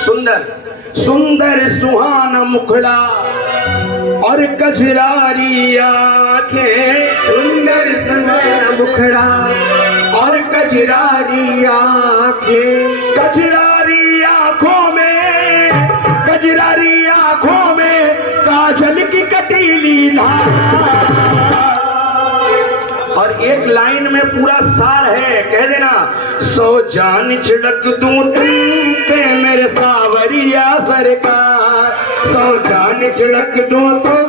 सुंदर सुंदर सुहाना मुखड़ा और कजरारी आंखें, सुंदर सुहाना मुखड़ा और कजरारी आंखें, कजरारी आंखों में, कजरारी आंखों में काजल की कटीली धार। और एक लाइन में पूरा सार है, कह देना। सो जान छिड़क दूं तुम पे मेरे सावरिया सरकार, सो जान छिड़क दूं तुम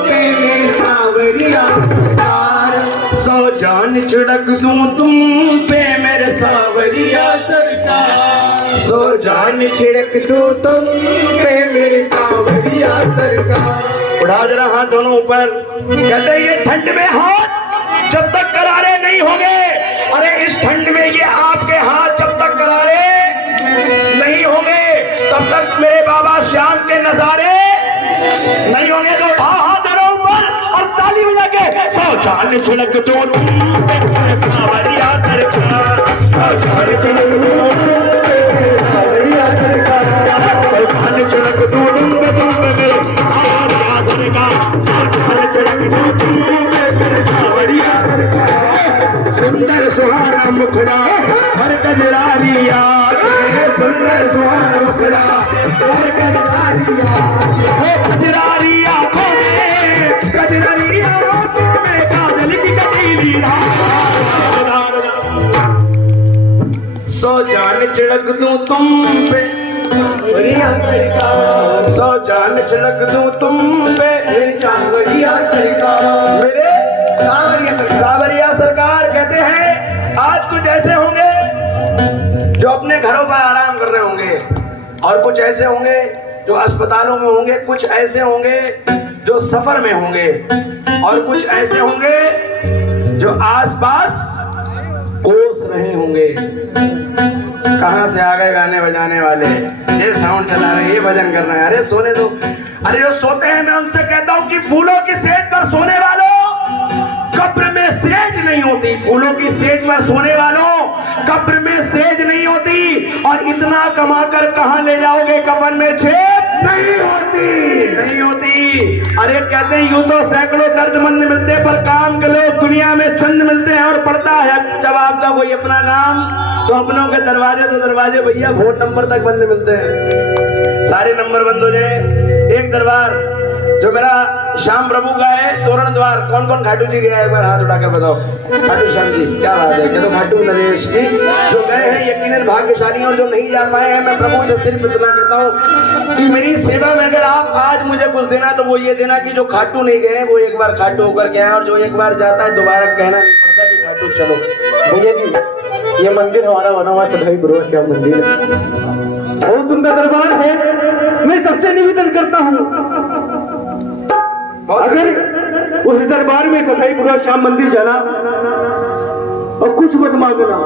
पे मेरे सावरिया सरकार, सो जान छिड़क दूं तुम पे मेरे सावरिया सरकार, सो जान छिड़क दूं तुम पे मेरे सावरिया सरकार। उठा जरा हाथ दोनों ऊपर, कहते हैं ये ठंड में हाथ जब तक करारे नहीं होंगे, अरे इस ठंड में ये आपके हाथ जब तक करारे नहीं होंगे तब तक मेरे बाबा श्याम के नजारे नहीं होंगे। तो उठाओ हाथ दोनों ऊपर और ताली बजा के सो जान छिड़क दो तुम पे मेरे सावरिया सरकार, सो जान छिड़क दो तुम पे मेरे सावरिया सरकार, सो जान छिड़क दो तुम पे मेरे सावरिया सरकार, सो जान छिड़क दो तुम पे मेरे सावरिया सरकार। सुंदर सुहाना मुखड़ा और कजरारी आंखें, सुंदर सुहाना मुखड़ा और कजरारी आंखें, कजरारी आंखों में, कजरारी आंखों में काजल की कटीली धार। सो जान छिड़क दूं तुम पे सावरिया सरकार, सो जान छिड़क दूं तुम पे मेरे सावरिया सरकार, मेरे सावरिया सरकार। सावरिया सरकार कहते हैं आज कुछ ऐसे होंगे जो अपने घरों पर आराम कर रहे होंगे, और कुछ ऐसे होंगे जो अस्पतालों में होंगे, कुछ ऐसे होंगे जो सफर में होंगे, और कुछ ऐसे होंगे जो आसपास कोस रहे होंगे। कहां से आ गए गाने बजाने वाले, ये साउंड चला रहे, ये भजन कर रहे हैं, अरे सोने दो। अरे जो सोते हैं मैं उनसे कहता हूं कि फूलों की सेज पर सोने वालों कब्र में सेज नहीं होती, फूलों की सेज पर सोने वालों कब्र में सेज नहीं होती। और इतना कमाकर कहां ले जाओगे, कफन में जेब नहीं होती, नहीं होती। अरे कहते हैं यूं तो सैकड़ों दर्दमंद मिलते हैं, पर काम के लोग दुनिया में चंद मिलते हैं। और पड़ता है जब आपका कोई अपना काम, तो अपनों के दरवाजे तो दरवाजे भैया वोट नंबर तक बंद मिलते हैं, सारे नंबर बंद हो जाए। एक दरबार जो मेरा श्याम प्रभु का है, तोरण द्वार, कौन कौन खाटू जी गया है एक बार हाथ उठाकर बताओ। खाटू श्याम जी, क्या बात है। तो खाटू नरेश जी जो गए हैं यकीनन भाग्यशाली, और जो नहीं जा पाए हैं मैं प्रभु से सिर्फ इतना कहता हूँ कि मेरी सेवा में अगर आप आज मुझे कुछ देना तो वो ये देना कि जो खाटू नहीं गए वो एक बार खाटू होकर गए हैं, और जो एक बार जाता है दोबारा कहना नहीं पड़ता कि खाटू चलो। भैया जी ये मंदिर हमारा बना हुआ सदाई गुरु श्याम मंदिर बहुत सुंदर दरबार है। मैं सबसे निवेदन करता हूँ अगर उस दरबार में सदाई गुरु श्याम मंदिर जाना और कुछ मत मांगना,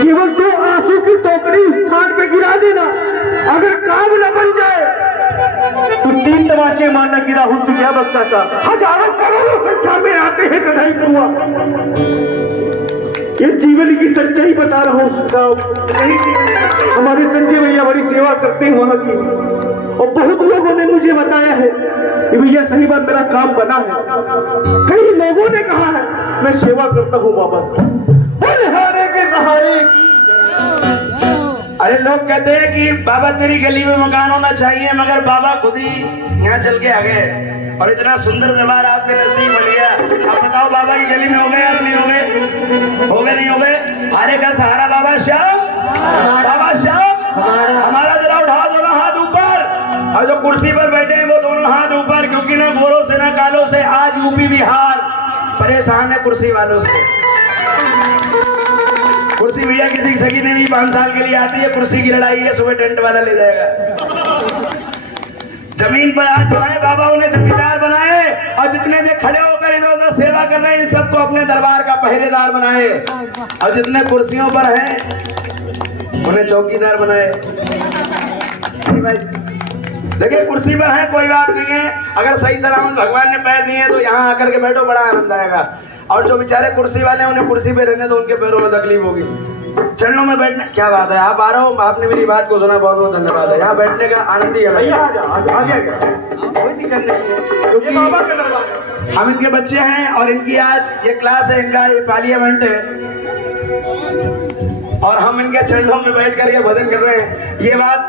केवल 2 आंसू की टोकरी उस स्थान पे गिरा देना। अगर काम न बन जाए तो 3 तमाचे मारना गिरा हूं तो क्या बकता था। हजारों करोड़ों संख्या में आते हैं सदाई गुरु, ये जीवन की सच्चाई बता रहा हूँ। हमारे संजय भैया बड़ी सेवा करते हैं वहां की, और बहुत लोगों ने मुझे बताया है कि भैया सही बात मेरा काम बना है। कई लोगों ने कहा है मैं सेवा करता हूँ बाबा, बलहारे के सहारे। अरे लोग कहते हैं कि बाबा तेरी गली में मकान होना चाहिए, मगर बाबा खुद ही यहाँ चल के आ गए और इतना सुंदर दरबार आपके नजदीक बन गया। आप बताओ बाबा की गली में हो गए आप नहीं हो गए, हो गए नहीं हो गए। हारे का सहारा बाबा श्याम, बाबा श्याम हमारा। जरा उठाओ दोनों हाथ ऊपर, और जो कुर्सी पर बैठे हैं वो दोनों हाथ ऊपर, क्योंकि ना गोरों से ना कालों से आज यूपी बिहार परेशान है कुर्सी वालों से। कुर्सी भैया किसी की सगी नहीं 5 साल के लिए आती है, कुर्सी की लड़ाई है, सुबह टेंट वाला ले जाएगा। जमीन पर हाथ उठाए, बाबा उन्हें चौकीदार बनाए, और जितने जो खड़े होकर इधर उधर सेवा कर रहे हैं इन सबको अपने दरबार का पहरेदार बनाए, और जितने कुर्सियों पर हैं उन्हें चौकीदार बनाए। भाई देखिए कुर्सी पर है कोई बात नहीं है, अगर सही सलामत भगवान ने पैर दिए तो यहाँ आकर के बैठो, बड़ा आनंद आएगा। और जो बेचारे कुर्सी वाले हैं उन्हें कुर्सी पे रहने दो, उनके पैरों में तकलीफ होगी। चरणों में बैठने, क्या बात है, आप आ रहे हो, आपने मेरी बात को सुना, बहुत बहुत धन्यवाद है। यहाँ बैठने का आनंद ही अलग है। कोई दिक्कत नहीं है, क्योंकि बाबा का दरबार है। हम इनके बच्चे हैं और इनकी आज ये क्लास है, इनका ये पार्लियामेंट है और हम इनके चरणों में बैठ करके भजन कर रहे हैं। ये बात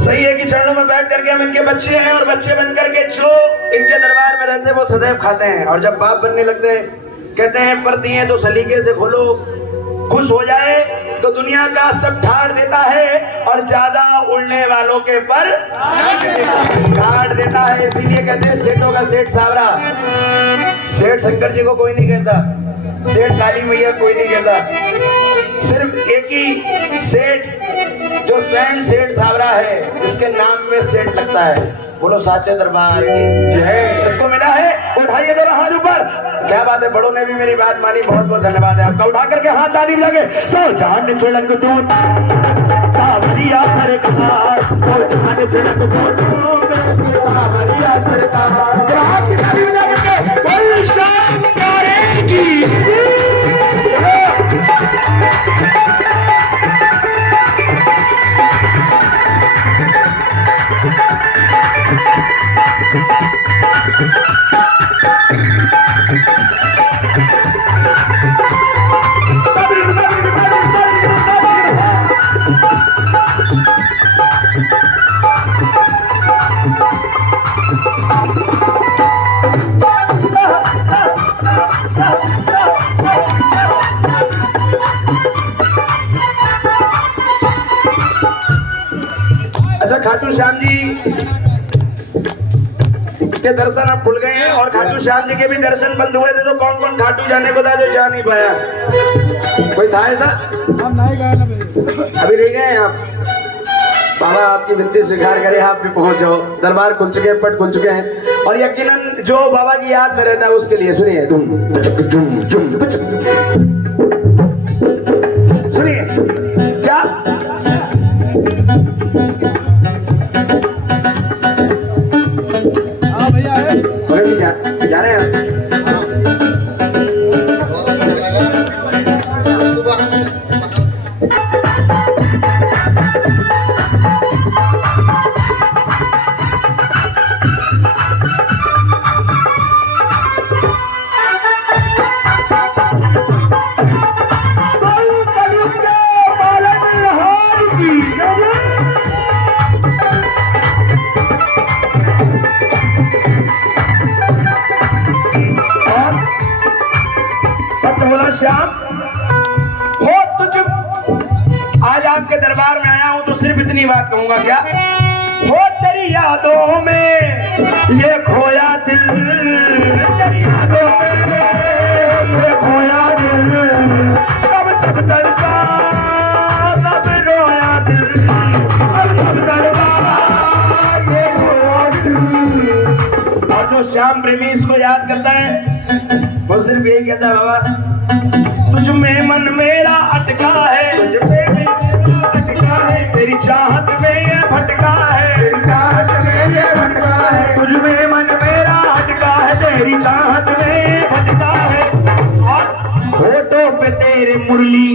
सही है कि चरणों में बैठ करके हम इनके बच्चे हैं और बच्चे बन करके जो इनके दरबार में रहते हैं वो सदैव खाते हैं, और जब बाप बनने लगते हैं कहते हैं पर दिए तो सलीके से खोलो, खुश हो जाए तो दुनिया का सब ठाड़ देता है और ज्यादा उड़ने वालों के पर काट देता है। इसीलिए कहते हैं सेठों का सेठ सावरा। सेठ शंकर जी को कोई नहीं कहता, सेठ काली मैया कोई नहीं कहता, सिर्फ एक ही सेठ जो स्वयं सेठ सावरा है, इसके नाम में सेठ लगता है। बोलो साचे दरबार की जय। इसको मिला है, उठाइए जरा हाथ ऊपर। क्या बात है, बड़ों ने भी मेरी बात मानी, बहुत बहुत धन्यवाद है आपका। उठा करके हाथ ताली लगे। सो जान छिड़क दो सावरिया सरकार, सो जान छिड़क दो सावरिया सरकार, ताली बजा करके बोल शाम करेगी। खाटू श्याम जी के दर्शन अब खुल गए हैं और खाटू श्याम जी के भी दर्शन बंद हुए थे, तो कौन कौन खाटू जाने को था जो जा नहीं पाया? कोई था ऐसा? अभी नहीं गए आप? बाबा आपकी विनती स्वीकार करे, आप भी पहुंचो। दरबार खुल चुके हैं, पट खुल चुके हैं और यकीनन जो बाबा की याद में रहता है उसके लिए सुनिए, सुनिए क्या जा रहे हैं। श्याम हो तुझ, आज आपके दरबार में आया हूं तो सिर्फ इतनी बात कहूंगा, क्या हो तेरी यादों में ये खोया दिल, तेरी यादों में ये खोया दिल, तब तड़पा तब रोया दिल, तब तड़पा ये खोया दिल। और जो श्याम प्रेमी इसको याद करता है वो सिर्फ यही कहता है, बाबा तुझ में मन मेरा अटका है, तुझ में मेरा अटका है, तेरी चाहत में ये भटका है, तेरी चाहत में ये भटका है, तुझ में मन मेरा अटका है, तेरी चाहत में ये भटका है। और होठों पे तेरे मुरली,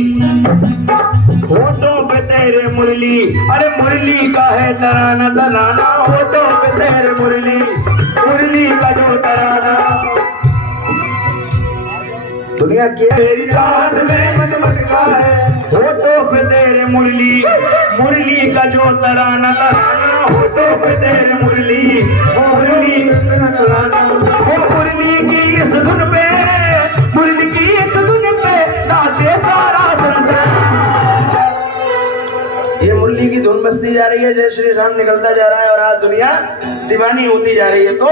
होठों पे तेरे मुरली, अरे मुरली का है तराना तराना, होठों पे तेरे मुरली, मुरली का जो तराना, दुनिया की तेरी चाहत में मन भटका है, होठों पे तेरे मुरली, मुरली का जो तराना तराना, होठों पे तेरे मुरली, मुरली तराना, वो मुरली की इस धुन पे, मुरली की इस धुन पे नाचे सारा संसार। ये मुरली की धुन बजती जा रही है, जय श्री राम निकलता जा रहा है और आज दुनिया दीवानी होती जा रही है। तो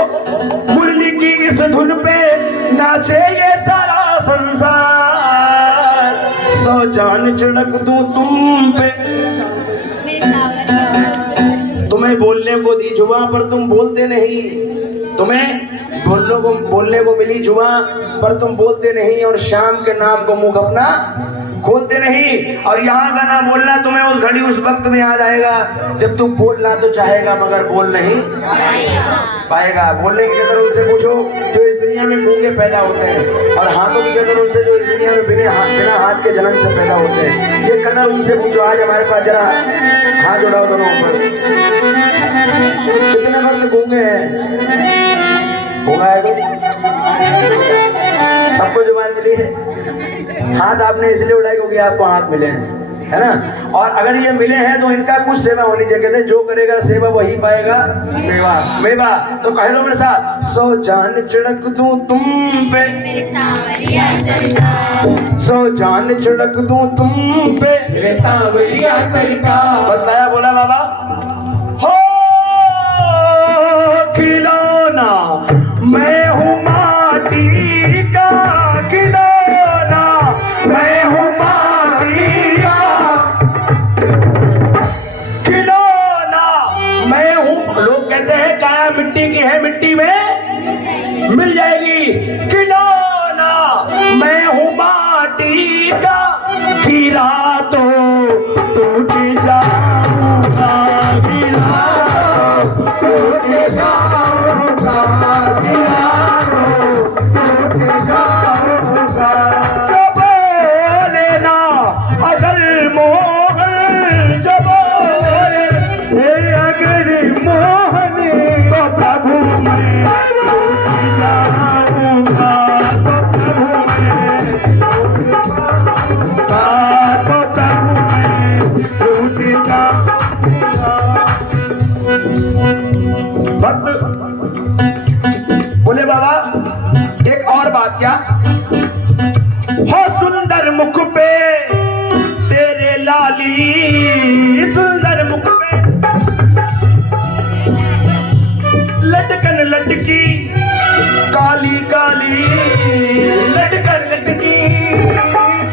मुरली की इस धुन पे नाचे ये सारा संसार, सो जान छिड़क दूं तुम पे। तुम्हें बोलने को दी जुबां पर तुम बोलते नहीं, तुम्हें बोलने को मिली जुबां पर तुम बोलते नहीं, और शाम के नाम को मुंह अपना खोलते नहीं। और यहाँ का ना बोलना तुम्हें उस घड़ी उस वक्त में याद आएगा जब तू बोलना तो चाहेगा मगर बोल नहीं पाएगा। बोलने की कदर उनसे पूछो जो इस दुनिया में गूंगे पैदा होते हैं, और हाथों की कदर उनसे जो इस दुनिया में बिना हाथ के जन्म से पैदा होते हैं। ये कदर उनसे पूछो। आज हमारे पास जरा हाथ उड़ाओ दोनों ऊपर। कितने वक्त गूंगे हैं? गूंगा है कोई? सबको जुबान मिली है? हाथ आपने इसलिए उड़ाए क्योंकि आपको हाथ मिले हैं, है ना। और अगर ये मिले हैं तो इनका कुछ सेवा होनी चाहिए। कहते जो करेगा सेवा वही पाएगा मेवा। मेवा तो कह दो मेरे साथ, 100 जान छिड़क दूं तुम पे, 100 जान छिड़क दूं तुम पे, बताया बोला बाबा हो खिलौना मैं हूँ माटी का, खिलौना मैं हूँ माटी का, खिलौना मैं हूँ। लोग कहते हैं काया मिट्टी की है, मिट्टी में मिल जाएगी। खिलौना मैं हूँ माटी का, गिरा तो टूट जाऊंगा, गिरा टूट जाऊंगा, गिरा टूट जाऊंगा। जब लेना अगर मोहन, जब अगर मोहन तो प्रभु मैं टूट जाऊंगा, तो प्रभु मैं तो प्रभु मैं टूट जाऊंगा। भक्त बोले बाबा एक और बात क्या हो, सुंदर मुख पे तेरे लाली, सुंदर मुख पे लटकन लटकी काली काली, लटकन लटकी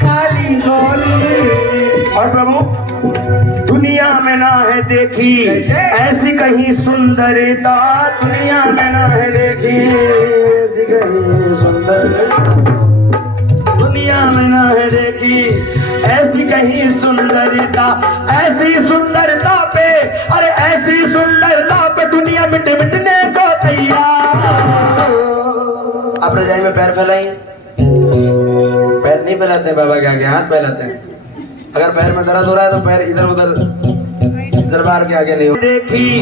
काली काली। और प्रभु दुनिया में ना है देखी ऐसी कहीं सुंदरता, दुनिया में ना है देखी ऐसी कहीं सुंदरता, दुनिया में ना है देखी ऐसी कहीं सुंदरता। ऐसी सुंदरता पे, अरे ऐसी सुंदरता पे दुनिया मिटने को तैयार। आप रजाई में पैर फैलाइए। पैर नहीं फैलाते बाबा के आगे, हाथ फैलाते हैं। अगर पैर में दर्द हो रहा है तो पैर इधर उधर दरबार के आगे नहीं हो। देखी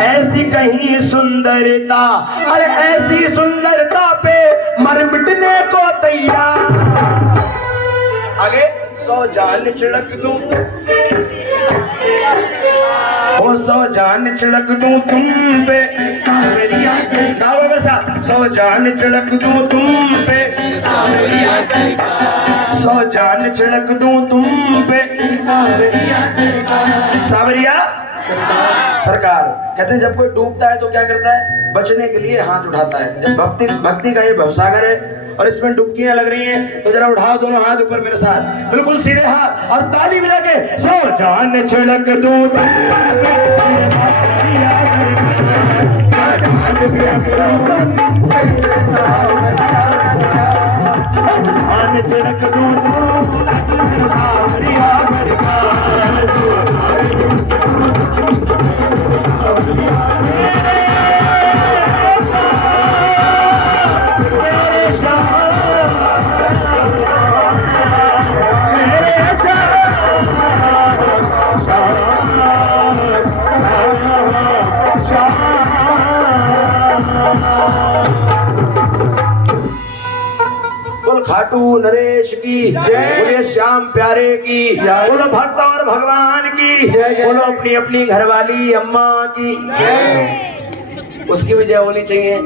ऐसी कहीं सुंदरता, अरे ऐसी सुंदरता पे मर मिटने को तैयार। आगे 100 जान छिड़क दूं, वो 100 जान छिड़क दूं तुम पे, 100 जान छिड़क दूं तुम पे, 100 जान छिड़क दूं तुम पे। सावरिया सरकार कहते हैं जब कोई डूबता है तो क्या करता है, बचने के लिए हाथ उठाता है। जब भक्ति का ये भवसागर है और इसमें डुबकियां लग रही हैं तो जरा उठाओ दोनों हाथ ऊपर मेरे साथ, बिल्कुल सीधे हाथ, और ताली मिला के 100 जान छिड़क दूं छिड़क दूं खाटू नरेश की, बोलिए श्याम प्यारे की, बोलो भक्त और भगवान की, बोलो अपनी अपनी घरवाली अम्मा की, उसकी भी जय होनी चाहिए।